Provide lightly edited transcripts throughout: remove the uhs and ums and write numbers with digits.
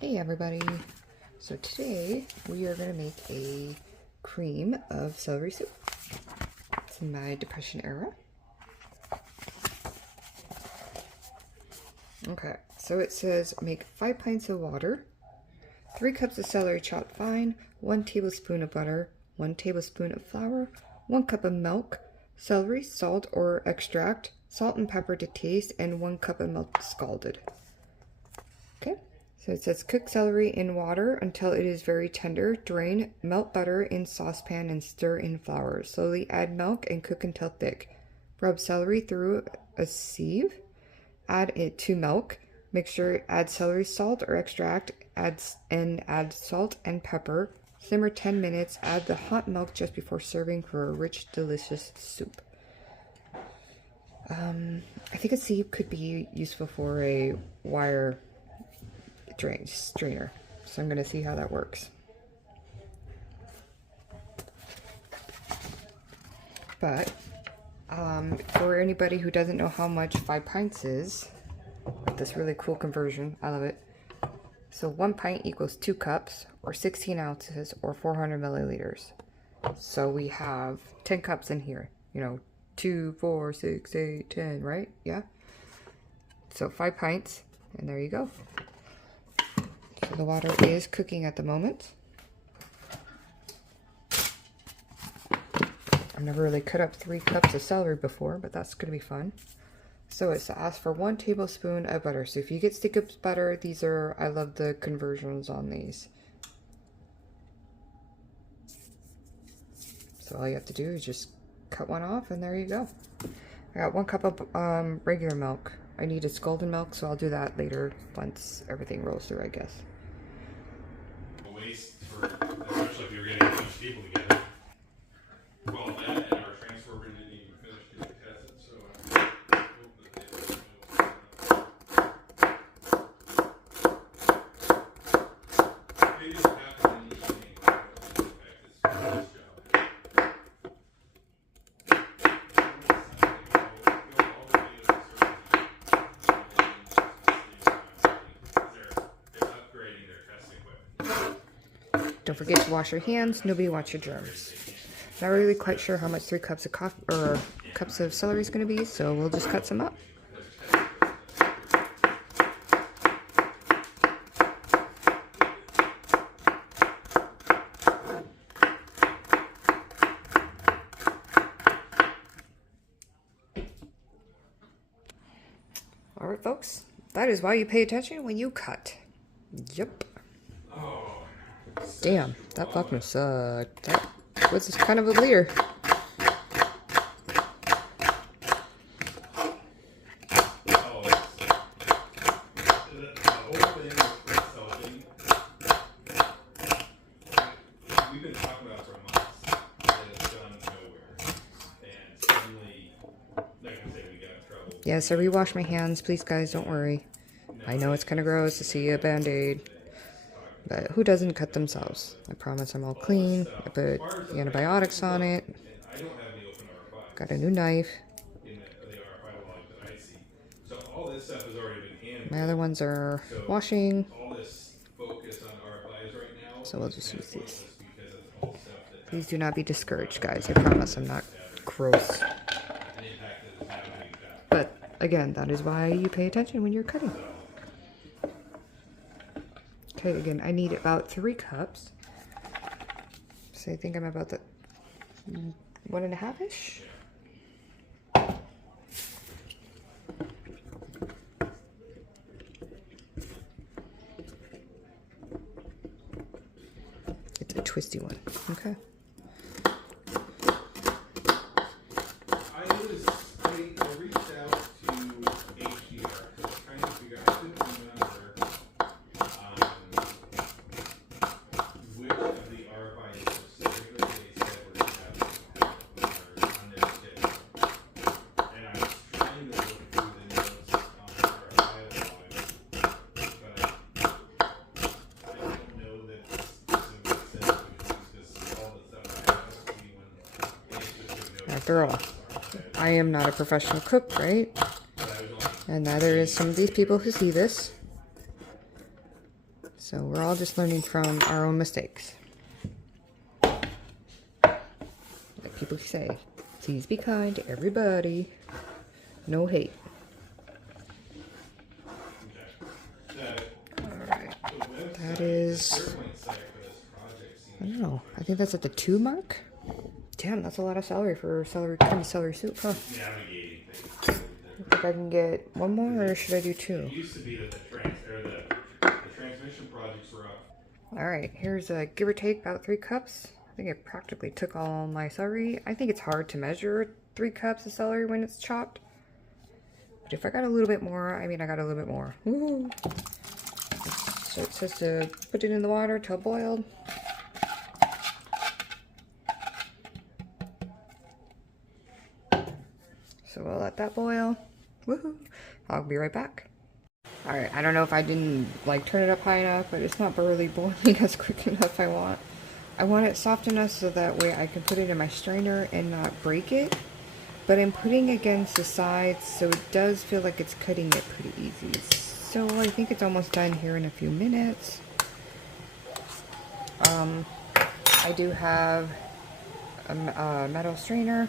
Hey everybody! So today we are going to make a cream of celery soup. It's in my depression era. Okay, so it says make 5 pints of water, 3 cups of celery chopped fine, 1 tablespoon of butter, 1 tablespoon of flour, 1 cup of milk, celery, salt or extract, salt and pepper to taste, and 1 cup of milk scalded. Okay. So it says cook celery in water until it is very tender. Drain, melt butter in saucepan and stir in flour. Slowly add milk and cook until thick. Rub celery through a sieve. Add it to milk. Mixture, add celery salt or extract. Add salt and pepper. Simmer 10 minutes. Add the hot milk just before serving for a rich, delicious soup. I think a sieve could be useful for a wire strainer, so I'm going to see how that works. But for anybody who doesn't know how much 5 pints is, this really cool conversion, I love it. So 1 pint equals 2 cups or 16 ounces or 400 milliliters. So we have 10 cups in here, 2, 4, 6, 8, 10, right? Yeah. So 5 pints, and there you go. So the water is cooking at the moment. I've never really cut up 3 cups of celery before, but that's going to be fun. So it's asked for 1 tablespoon of butter. So if you get stick ups butter, I love the conversions on these. So all you have to do is just cut one off, and there you go. I got 1 cup of regular milk. I needed scalded milk, so I'll do that later once everything rolls through, I guess. Waste for, especially if you're getting a bunch of people together. Well, that and our transfer we didn't even finish getting tested, so I hope that they don't know. Maybe it'll happen in the evening, but I don't expect this for this job. Don't forget to wash your hands. Nobody wants your germs. Not really quite sure how much 3 cups of coffee or cups of celery is going to be, so we'll just cut some up. All right, folks. That is why you pay attention when you cut. Yep. Damn, that fucking sucked. That was kind of a bleeder. We've been talking about for months that it's gone nowhere. And suddenly, like I say, we got in trouble. Yes, I rewashed my hands. Please, guys, don't worry. I know it's kind of gross to see a band-aid, but who doesn't cut themselves? I promise I'm all clean. I put the antibiotics on it. Got a new knife. My other ones are washing. So we'll just use these. Please do not be discouraged, guys. I promise I'm not gross. But again, that is why you pay attention when you're cutting. Okay, again, I need about 3 cups. So I think I'm about the 1.5-ish. It's a twisty one. Okay. I reached out to HDR because I kind of figured I couldn't remember which of the RFIs specifically they said were on their schedule. And I was trying to look through the notes on the RFI log, but I don't know that specifically said because all the stuff I have to see when specific notes. After all, I am not a professional cook, right? And neither is some of these people who see this. So we're all just learning from our own mistakes. Like people say, please be kind to everybody. No hate. Alright. That is... I don't know. I think that's at the 2 mark. Damn, that's a lot of celery for creamy celery soup, huh? I think I can get one more, or should I do 2? It used to be that the transmission projects were up. Alright, here's a give or take about 3 cups. I think I practically took all my celery. I think it's hard to measure 3 cups of celery when it's chopped. But if I got a little bit more, I mean I got a little bit more. Woo! So it says to put it in the water till boiled. So we'll let that boil. Woohoo! I'll be right back. Alright, I don't know if I didn't like turn it up high enough, but it's not barely boiling as quick enough I want it soft enough so that way I can put it in my strainer and not break it. But I'm putting against the sides, so it does feel like it's cutting it pretty easy. So I think it's almost done here in a few minutes. I do have a metal strainer.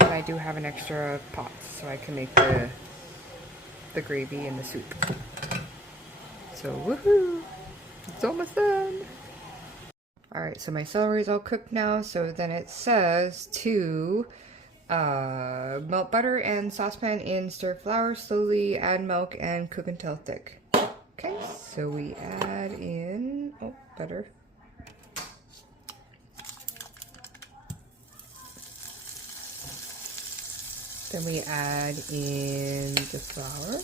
And I do have an extra pot, so I can make the gravy and the soup. So woohoo! It's almost done! Alright, so my celery is all cooked now, so then it says to melt butter and saucepan in, stir flour, slowly add milk and cook until thick. Okay, so we add in, butter. Then we add in the flour.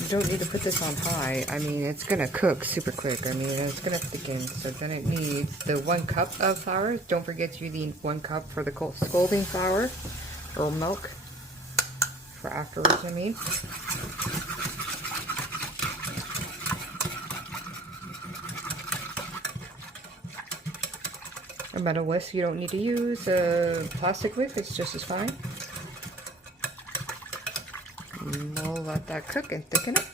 You don't need to put this on high. I mean, it's gonna cook super quick. I mean, it's gonna thicken. So then it needs the 1 cup of flour. Don't forget to use 1 cup for the scalding flour or milk for afterwards, I mean. A metal whisk you don't need to use. A plastic whisk, it's just as fine. And we'll let that cook and thicken up.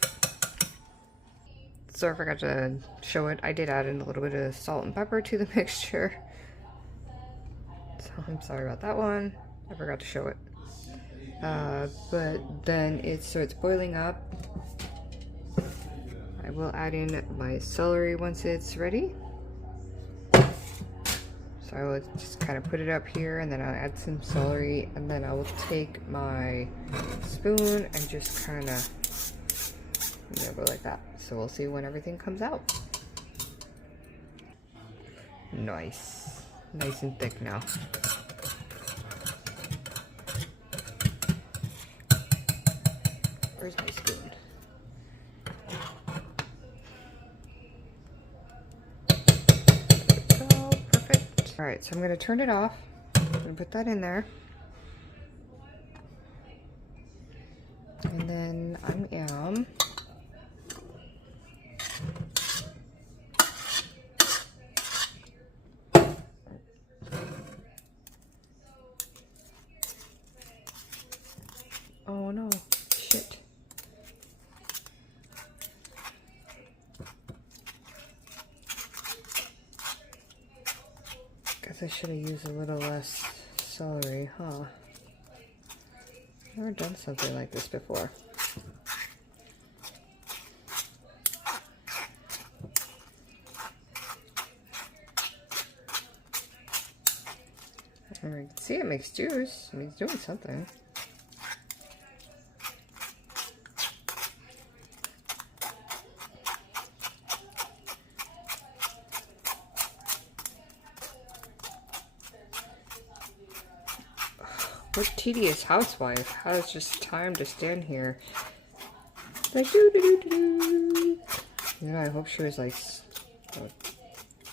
So I forgot to show it. I did add in a little bit of salt and pepper to the mixture. So I'm sorry about that one. I forgot to show it. But then it's boiling up. I will add in my celery once it's ready. So I will just kind of put it up here, and then I'll add some celery, and then I will take my spoon and just kind of, go like that. So we'll see when everything comes out. Nice. Nice and thick now. Where's my spoon? Alright, so I'm going to turn it off. I'm going to put that in there. And then I am oh no, shit. Guess I should have used a little less celery, huh? Never done something like this before. I mean, see, it makes juice. I mean, it's doing something. What tedious housewife has just time to stand here like doo doo doo doo. You know, I hope she was like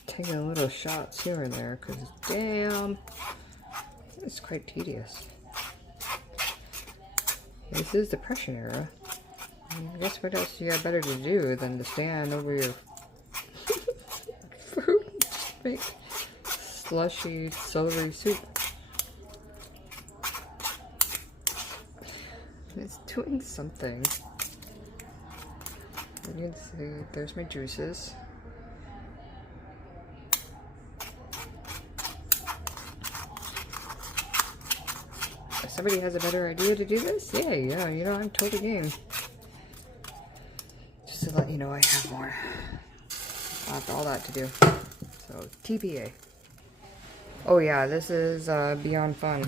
taking little shots here and there, because damn, it's quite tedious. This is Depression era. I guess what else you got better to do than to stand over your food, make slushy celery soup. It's doing something. You can see, there's my juices. If somebody has a better idea to do this, yeah, you know, I'm totally game. Just to let you know I have more. I have all that to do. So, TPA. Oh yeah, this is beyond fun.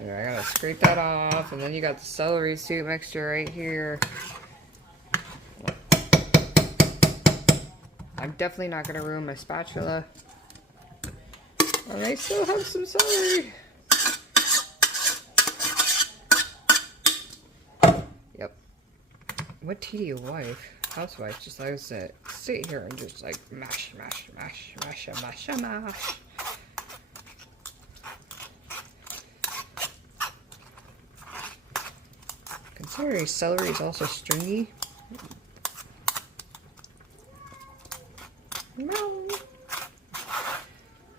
I gotta scrape that off, and then you got the celery soup mixture right here. I'm definitely not gonna ruin my spatula. And I still have some celery. Yep. What tedious wife, housewife, just likes to sit here and just like mash. Considering celery is also stringy. No.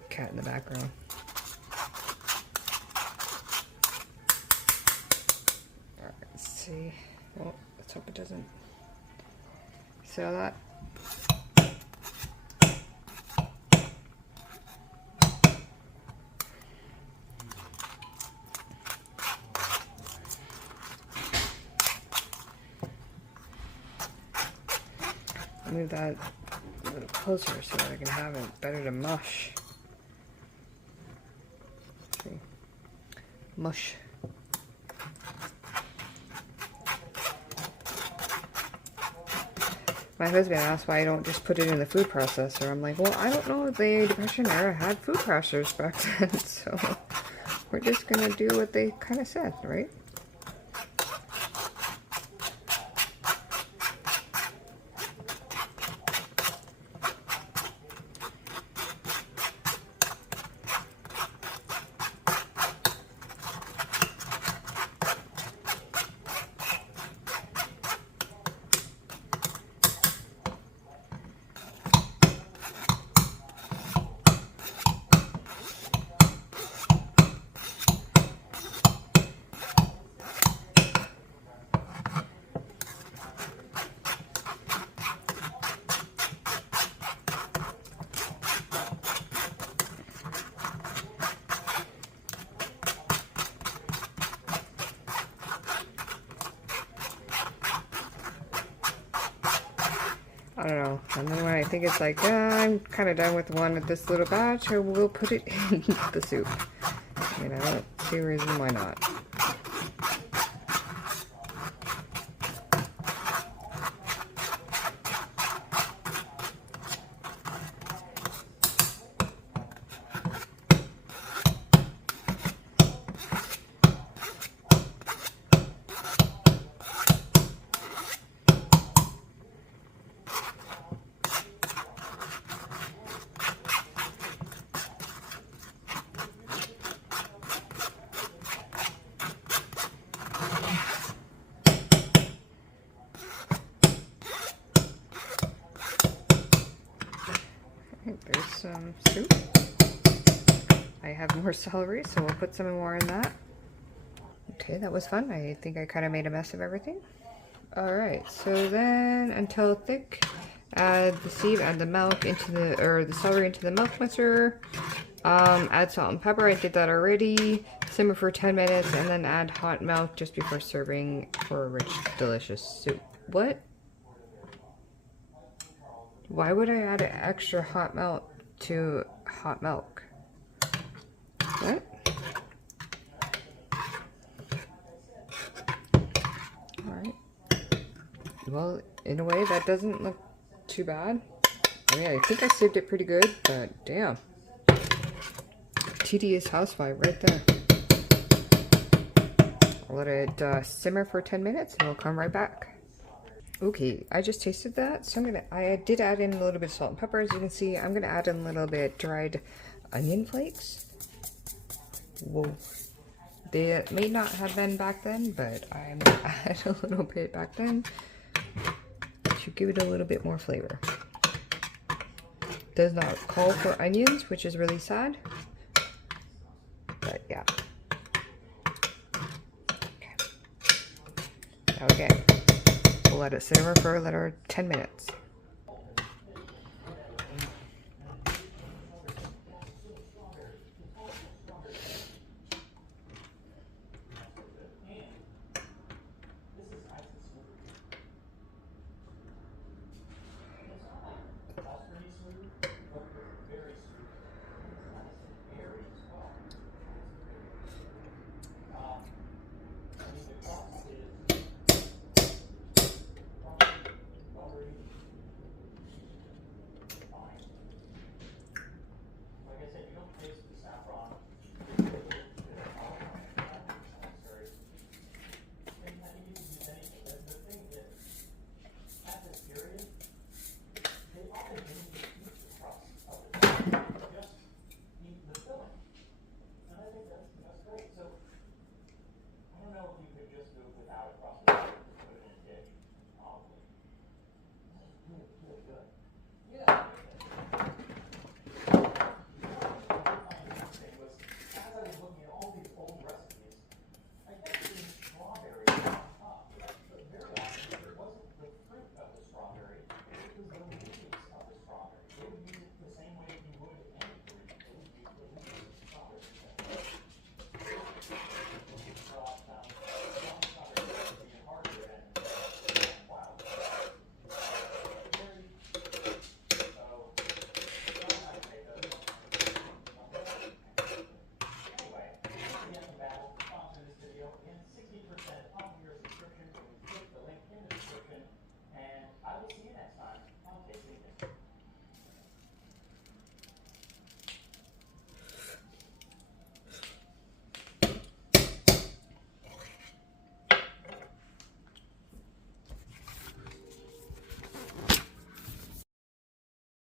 Cat in the background. Alright, let's see. Well, let's hope it doesn't. See all that? Move that a little closer so that I can have it better to mush. See? Mush. My husband asked why I don't just put it in the food processor. I'm like, well, I don't know if the Depression era had food processors back then, so we're just gonna do what they kind of said, right? I don't know. And then when I think it's like, I'm kind of done with one of this little batch, I will put it in the soup. I mean, I don't see a reason why not. There's some soup. I have more celery, so we'll put some more in that. Okay, that was fun. I think I kind of made a mess of everything. Alright, so then until thick, add the sieve, add the milk into the, or the celery into the milk mixer. Add salt and pepper. I did that already. Simmer for 10 minutes and then add hot milk just before serving for a rich, delicious soup. What? Why would I add an extra hot milk to hot milk? What? Alright. Well, in a way, that doesn't look too bad. I mean, I think I saved it pretty good, but damn. Tedious housewife right there. I'll let it simmer for 10 minutes and we'll come right back. Okay, I just tasted that, so I did add in a little bit of salt and pepper. As you can see, I'm gonna add in a little bit dried onion flakes. Whoa. They may not have been back then, but I'm gonna add a little bit back then to give it a little bit more flavor. does not call for onions, which is really sad. But yeah. Okay. We'll let it simmer for another 10 minutes.